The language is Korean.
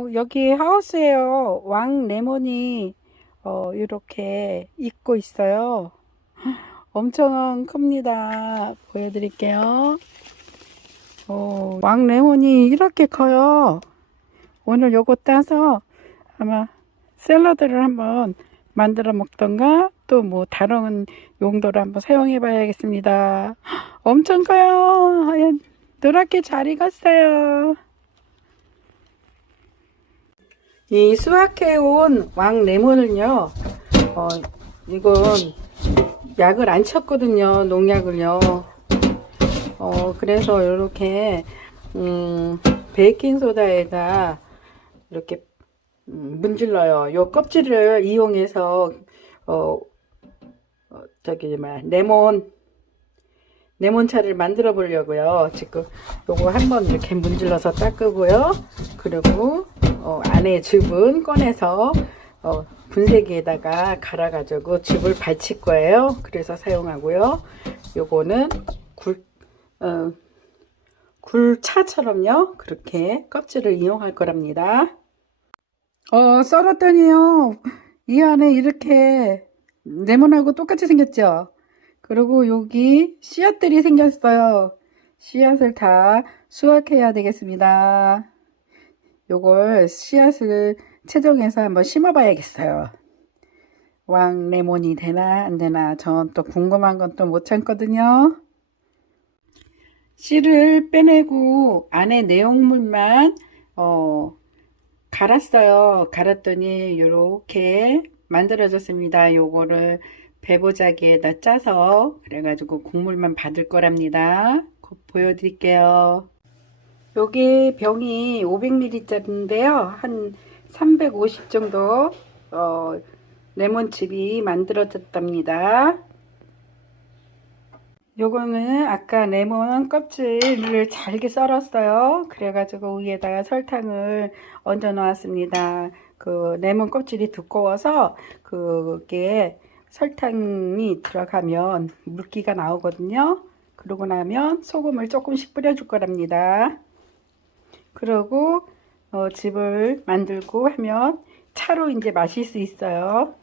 어, 여기 하우스에요. 왕 레몬이 어, 이렇게 있고 있어요. 엄청 큽니다. 보여드릴게요. 어, 왕 레몬이 이렇게 커요. 오늘 요거 따서 아마 샐러드를 한번 만들어 먹던가 또 뭐 다른 용도로 한번 사용해 봐야겠습니다. 엄청 커요. 하얀 노랗게 잘 익었어요. 이 수확해온 왕 레몬을요, 어, 이건 약을 안 쳤거든요, 농약을요. 어, 그래서 이렇게, 음, 베이킹소다에다 이렇게 음, 문질러요. 요 껍질을 이용해서, 어, 어, 저기, 뭐야, 레몬, 레몬차를 만들어 보려고요. 지금 요거 한번 이렇게 문질러서 닦으고요. 그리고 어, 안에 즙은 꺼내서 어, 분쇄기에다가 갈아가지고 즙을 받칠 거예요. 그래서 사용하고요. 요거는 굴, 어, 굴차처럼요. 그렇게 껍질을 이용할 거랍니다. 어, 썰었더니요. 이 안에 이렇게 레몬하고 똑같이 생겼죠? 그리고 여기 씨앗들이 생겼어요. 씨앗을 다 수확해야 되겠습니다. 요걸 씨앗을 채종해서 한번 심어봐야겠어요. 왕 레몬이 되나 안 되나 전 또 궁금한 건 또 못 참거든요. 씨를 빼내고 안에 내용물만 어, 갈았어요. 갈았더니 이렇게 만들어졌습니다. 요거를 배보자기에다 짜서 그래가지고 국물만 받을 거랍니다. 곧 보여드릴게요. 요게 병이 500ml짜리인데요. 한 350 정도 어, 레몬즙이 만들어졌답니다. 요거는 아까 레몬 껍질을 잘게 썰었어요. 그래가지고 위에다가 설탕을 얹어 놓았습니다. 그 레몬 껍질이 두꺼워서 그게 설탕이 들어가면 물기가 나오거든요. 그러고 나면 소금을 조금씩 뿌려줄 거랍니다. 그러고 어, 즙을 만들고 하면 차로 이제 마실 수 있어요.